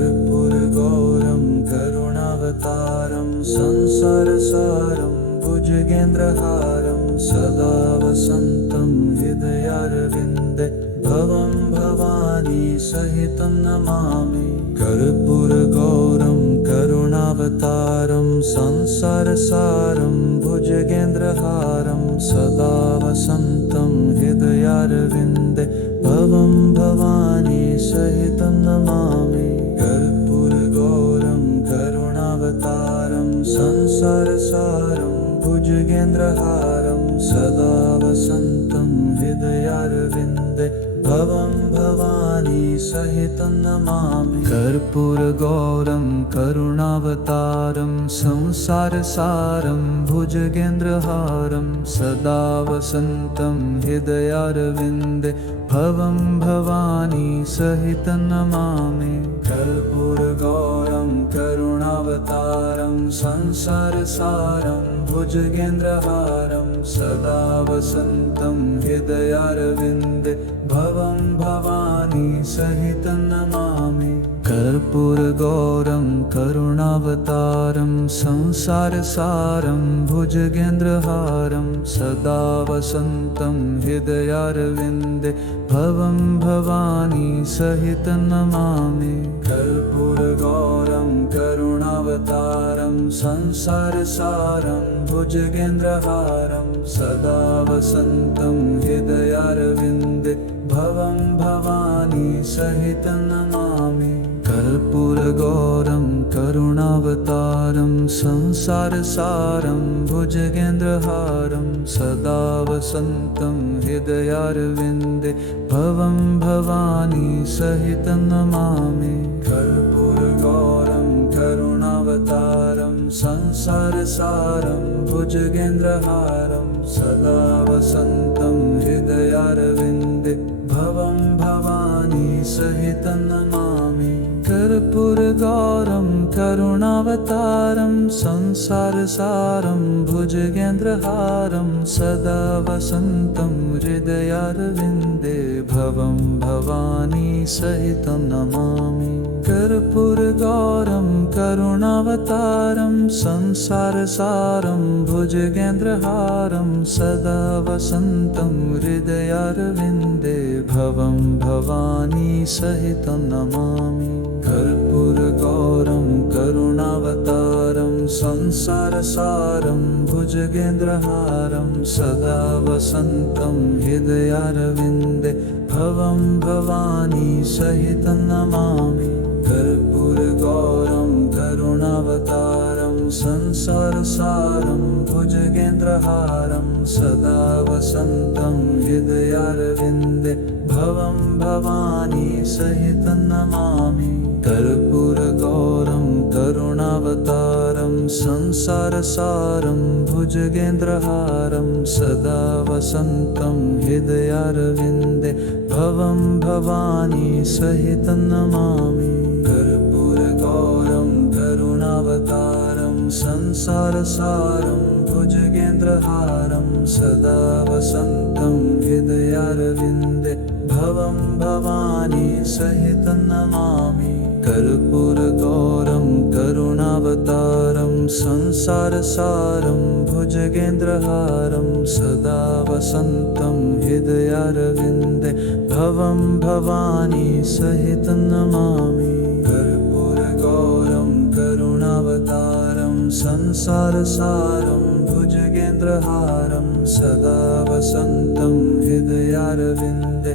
कर्पूरगौरं करुणावतारं संसारसारं भुजगेन्द्रहारं सदा वसन्तं हृदयारविन्दे भवं भवानी सहितं नमामि कर्पूरगौरं करुणावतारं संसारसारं भुजगेन्द्रहारं सदा वसन्तं हृदयारविन्दे भवं भवानी सहितं नमामि कर्पूरगौरं करुणावतारं संसारसारं भुजगेन्द्रहारं सदा वसन्तं हृदयारविन्दे भवं भवानी सहितं नमामि कर्पूरगौरं करुणावतारं संसारसारं भुजगेन्द्रहारं सदा वसन्तं हृदयारविन्दे भवं भवानी सहितं नमामि कर्पूरगौरं करुणावतारं संसारसारं भुजगेन्द्रहारं सदा वसन्तं हृदयारविन्दे भवं भवानी सहितं नमामि कर्पूरगौरं करुणावतारं संसारसारं भुजगेन्द्रहारं सदा वसन्तं हृदयारविन्दे भवं भवानी सहितं नमामि कर्पूरगौरं करुणावतारं संसारसारं भुजगेन्द्रहारं सदा वसन्तं हृदयारविन्दे भवं भवानी सहितं नमामि कर्पूरगौरं करुणावतारं संसारसारं भुजगेन्द्रहारं सदा वसन्तं हृदयारविन्दे भवं भवानी सहितं नमामि कर्पूरगौरं करुणावतारं संसारसारं भुजगेन्द्रहारं सदा वसन्तं हृदयारविन्दे भवं भवानी सहितं नमामि कर्पूरगौरं करुणावतारं संसारसारं भुजगेन्द्रहारं सदा वसन्तं हृदयारविन्दे भवं भवानी सहितं नमामि कर्पूरगौरं करुणावतारं संसारसारं भुजगेन्द्रहारं सदा वसन्तं हृदयारविन्दे भवं भवानी सहितं नमामि कर्पूरगौरं करुणावतारं संसारसारं भुजगेन्द्रहारं सदा वसन्तं हृदयारविन्दे भवं भवानी सहितं नमामि कर्पूरगौरं करुणावतारं संसारसारं भुजगेन्द्रहारं सदा वसन्तं हृदयारविन्दे भवं भवानी सहितं नमामि कर्पूरगौरं करुणावतारं संसारसारं भुजगेन्द्रहारं सदा वसन्तं हृदयारविन्दे भवं भवानी सहितं नमामि कर्पूरगौरं करुणावतारं संसारसारं भुजगेन्द्रहारं सदा वसन्तं हृदयारविन्दे भवं भवानी सहितं नमामि कर्पूरगौरं करुणावतारं संसारसारं भुजगेन्द्रहारं सदा वसन्तं हृदयारविन्दे भवं भवानी सहितं नमामि कर्पूरगौरं करुणावतारं संसारसारं भुजगेन्द्रहारं सदा वसन्तं हृदयारविन्दे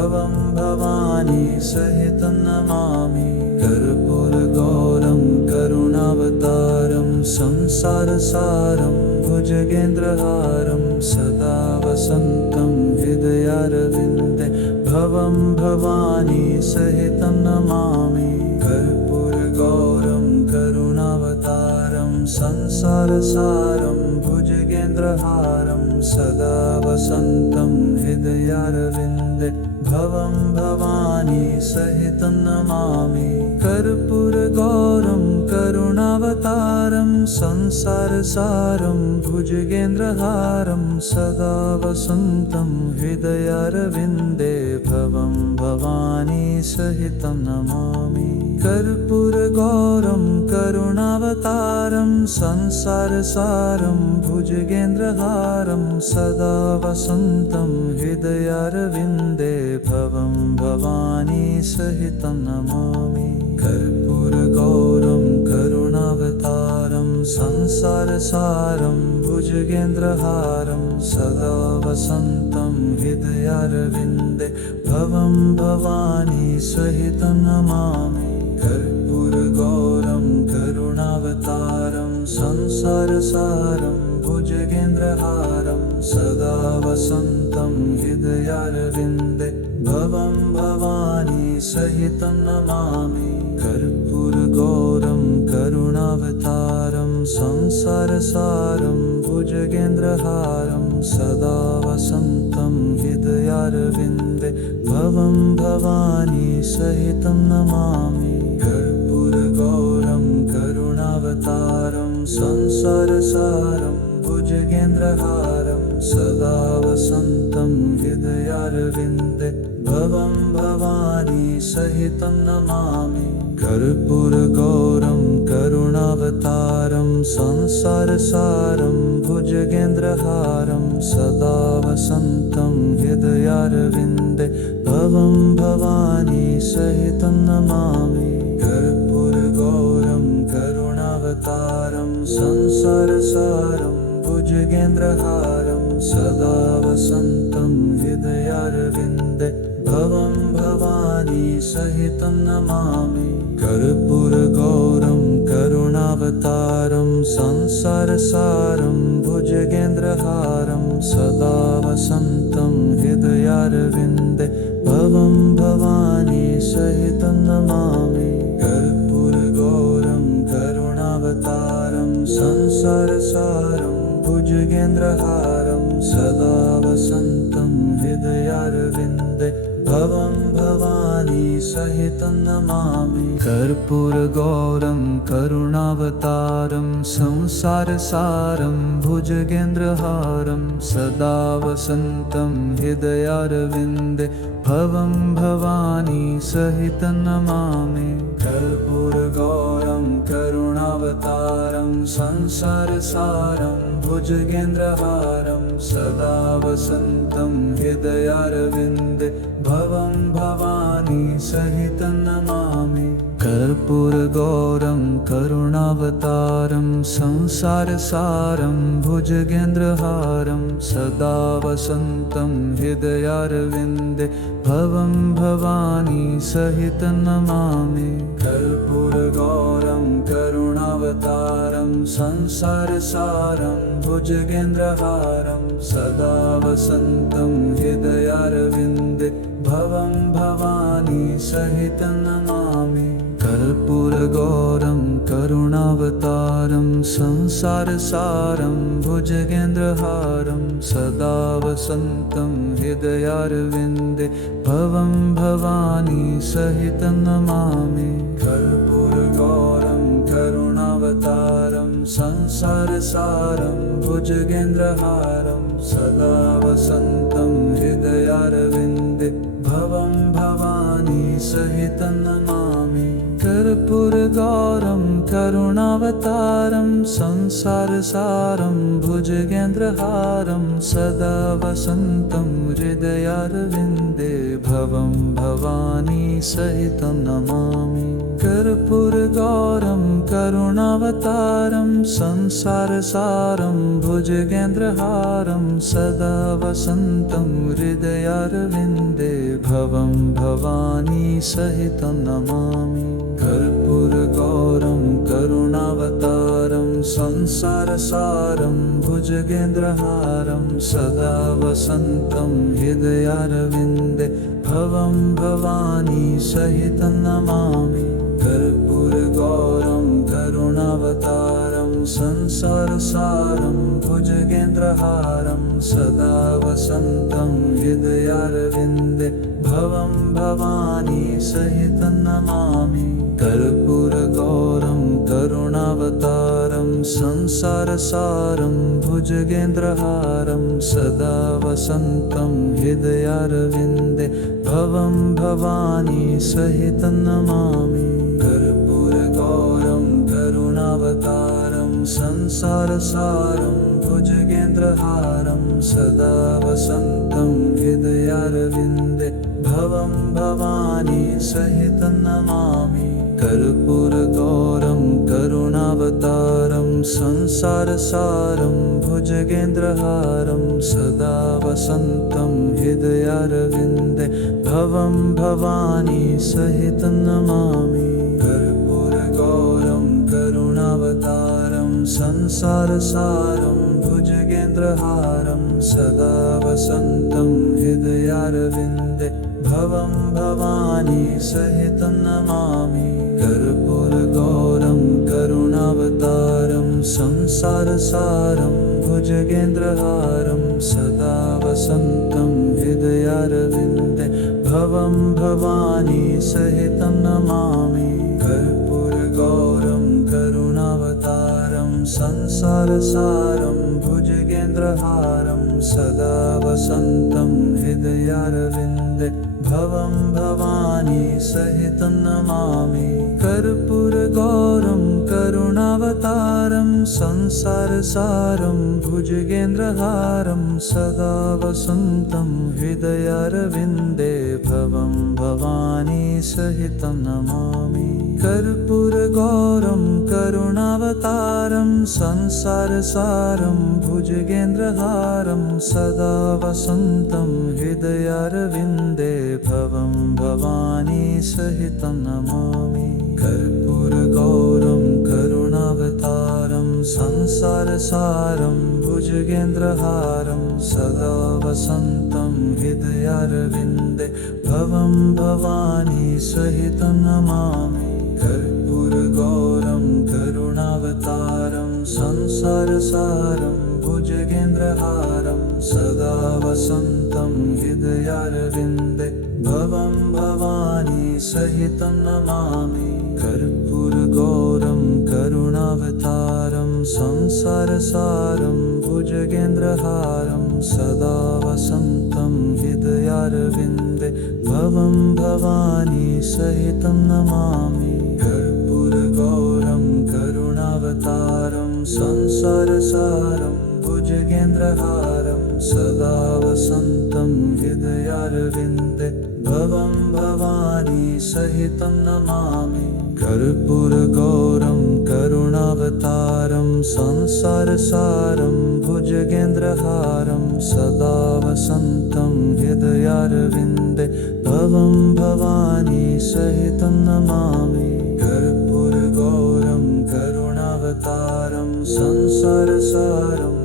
भवं भवानी सहितं नमामि कर्पूरगौरं करुणावतारं संसारसारं भुजगेन्द्रहारं सदा वसन्तं हृदयारविन्दे भवं भवानी सहितं नमामि कर्पूरगौरं करुणावतारं संसारसारं भुजगेन्द्रहारं सदा वसन्तं हृदयारविन्दे भवं भवानी सहितं नमामि कर्पूरगौरं करुणावतारं संसारसारं भुजगेन्द्रहारं सदा वसन्तं हृदयारविन्दे भवं भवानी सहितं नमामि कर्पूरगौरं करुणावतारं संसारसारं भुजगेन्द्रहारं सदा वसन्तं हृदयारविन्दे भवं भवानी सहितं नमामि कर्पूरगौरं करुणावतारं संसारसारं भुजगेन्द्रहारं सदा वसन्तं हृदयारविन्दे भवं भवानी सहितं नमामि कर्पूरगौरं करुणावतारं संसारसारं भुजगेन्द्रहारं सदा वसन्तं हृदयारविन्दे भवं भवानी सहितं नमामि कर्पूरगौरं करुणावतारं संसारसारं भुजगेन्द्रहारं सदा वसन्तं हृदयारविन्दे भवं भवानी सहितं नमामि कर्पूरगौरं करुणावतारं संसारसारं भुजगेन्द्रहारं सदा वसन्तं हृदयारविन्दे भवं भवानी सहितं नमामि कर्पूरगौरं करुणावतारं संसारसारं भुजगेन्द्रहारं सदा वसन्तं हृदयारविन्दे भवं भवानी सहितं नमामि कर्पूरगौरं करुणावतारं संसारसारं भुजगेन्द्रहारं सदा वसन्तं हृदयारविन्दे भवं भवानी सहितं नमामि कर्पूरगौरं करुणावतारं संसारसारं भुजगेन्द्रहारं सदा वसन्तं हृदयारविन्दे भवं भवानी सहितं नमामि कर्पूरगौरं करुणावतारं संसारसारं भुजगेन्द्रहारं सदा वसन्तं हृदयारविन्दे भवं भवानी सहितं नमामि कर्पूरगौरं करुणावतारं संसारसारं भुजगेन्द्रहारं सदा वसन्तं हृदयारविन्दे भवं भवानी सहितं नमामि कर्पूरगौरं करुणावतारं संसारसारं भुजगेन्द्रहारं सदा वसन्तं हृदयारविन्दे भवं भवानी सहितं नमामि कर्पूरगौरं करुणावतारं संसारसारं भुजगेन्द्रहारं सदा वसन्तं हृदयारविन्दे भवं भवानी सहितं नमामि कर्पूरगौरं करुणावतारं संसारसारं भुजगेन्द्रहारं सदा वसन्तं हृदयारविन्दे भवं भवानी सहितं नमामि कर्पूरगौरं करुणावतारं संसारसारं भुजगेन्द्रहारं सदा वसन्तं हृदयारविन्दे भवं भवानी सहितं नमामि कर्पूरगौरं करुणावतारं संसारसारं भुजगेन्द्रहारं सदा वसन्तं हृदयारविन्दे भवं भवानी सहितं नमामि कर्पूरगौरं करुणावतारं संसारसारं भुजगेन्द्रहारं सदा वसन्तं हृदयारविन्दे भवं भवानी सहितं नमामि कर्पूरगौरं करुणावतारं संसारसारं भुजगेन्द्रहारं सदा वसन्तं हृदयारविन्दे भवं भवानी सहितं नमामि। कर्पूरगौरं करुणावतारं संसारसारं भुजगेन्द्रहारं सदा वसन्तं हृदयारविन्दे भवं भवानी सहितं नमामि। कर्पूरगौरं करुणावतारं संसारसारं भुजगेन्द्रहारं सदा वसन्तं हृदयारविन्दे भवं भवानी सहितं नमामि। कर्पूरगौरं करुणावतारं संसारसारं भुजगेन्द्रहारं सदा वसन्तं हृदयारविन्दे भवं भवानी सहितं नमामि। कर्पूरगौरं करुणावतारं संसारसारं भुजगेन्द्रहारं सदा वसन्तं हृदयारविन्दे भवं भवानी सहितं नमामि। कर्पूरगौरं करुणावतारं संसारसारं भुजगेन्द्रहारं सदा वसन्तं हृदयारविन्दे भवं भवानी सहितं नमामि। कर्पूरगौरं करुणावतारं संसारसारं भुजगेन्द्रहारं सदा वसन्तं हृदयारविन्दे भवं भवानी सहितं नमामि। कर्पूरगौरं करुणावतारं संसारसारं भुजगेन्द्रहारं सदा वसन्तं हृदयारविन्दे भवं भवानी सहितं नमामि। कर्पूरगौरं करुणावतारं संसारसारं भुजगेन्द्रहारं सदा वसन्तं हृदयारविन्दे भवं भवानी सहितं नमामि। कर्पूरगौरं करुणावतारं संसारसारं भुजगेन्द्रहारं सदा वसन्तं हृदयारविन्दे भवं भवानी सहितं नमामि। कर्पूरगौरं करुणावतारं संसारसारं भुजगेन्द्रहारं सदा वसन्तं हृदयारविन्दे भवं भवानी सहितं नमामि। कर्पूरगौरं करुणावतारं संसारसारं भुजगेन्द्रहारं सदा वसन्तं हृदयारविन्दे भवं भवानी सहितं नमामि। कर्पूरगौरं करुणावतारं संसारसारं भुजगेन्द्रहारं सदा वसन्तं हृदयारविन्दे भवं भवानी सहितं नमामि। कर्पूरगौरं करुणावतारं संसारसारं भुजगेन्द्रहारं सदा वसन्तं हृदयारविन्दे भवं भवानी सहितं नमामि। कर्पूरगौरं करुणावतारं संसारसारं भुजगेन्द्रहारं सदा वसन्तं हृदयारविन्दे भवं भवानी सहितं नमामि। कर्पूरगौरं करुणावतारं संसारसारं भुजगेन्द्रहारं सदा वसन्तं हृदयारविन्दे भवं भवानी सहितं नमामि। कर्पूरगौरं करुणावतारं संसारसारं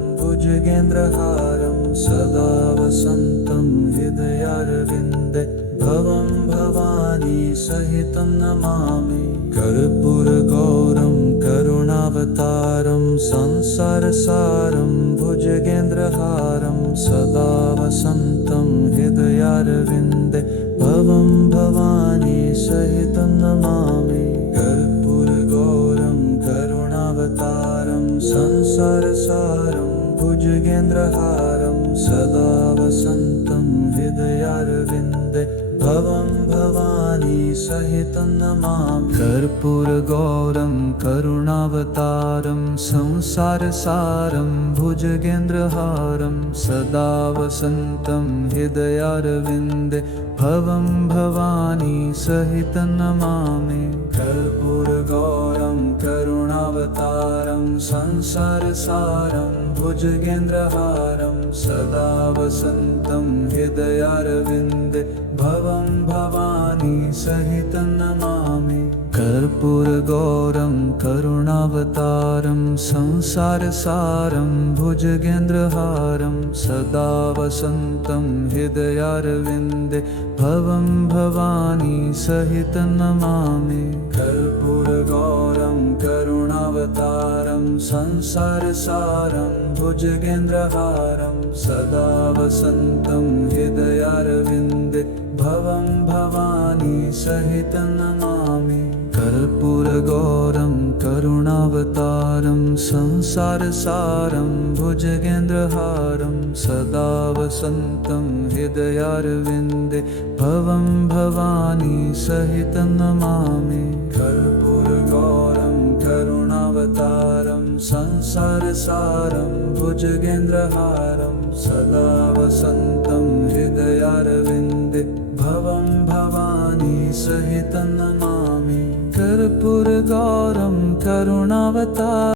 भुजगेन्द्रहारं सदा वसन्तं हृदयारविन्दे भवं भवानी सहितं नमामि। कर्पूरगौरं करुणावतारं संसारसारं भुजगेन्द्रहारं सदा वसन्तं हृदयारविन्दे भवं भवानी सहितं नमामि। कर्पूरगौरं करुणावतारं संसारसारं भुजगेन्द्रहारं सदा वसन्तं हृदयारविन्दे भवं भवानी सहितं नमामि। कर्पूरगौरं करुणावतारं संसारसारं भुजगेन्द्रहारं सदा वसन्तं हृदयारविन्दे भवं भवानी सहितं नमामि। कर्पूरगौरं करुणावतारं संसारसारं भुजगेन्द्रहारं सदा वसन्तं हृदयारविन्दे भवं भवानी सहितं नमामि कर्पूरगौरं करुणावतारं संसारसारं भुजगेन्द्रहारं सदा वसन्तं हृदयारविन्दे भवं भवानी सहितं नमामि कर्पूरगौरं करुणावतारं संसारसारं भुजगेन्द्रहारं सदा वसन्तं हृदयारविन्दे भवं भवानी सहितं नमामि कर्पूरगौरं करुणावतारं संसारसारं भुजगेन्द्रहारं सदा वसन्तं हृदयारविन्दे भवं भवानी सहितं नमामि कर्पूरगौरं करुणावतारं संसारसारं भुजगेन्द्रहारं सदा वसन्तं हृदयारविन्दे भवं भवानी सहितं नमामि कर्पूरगौरं करुणावतारं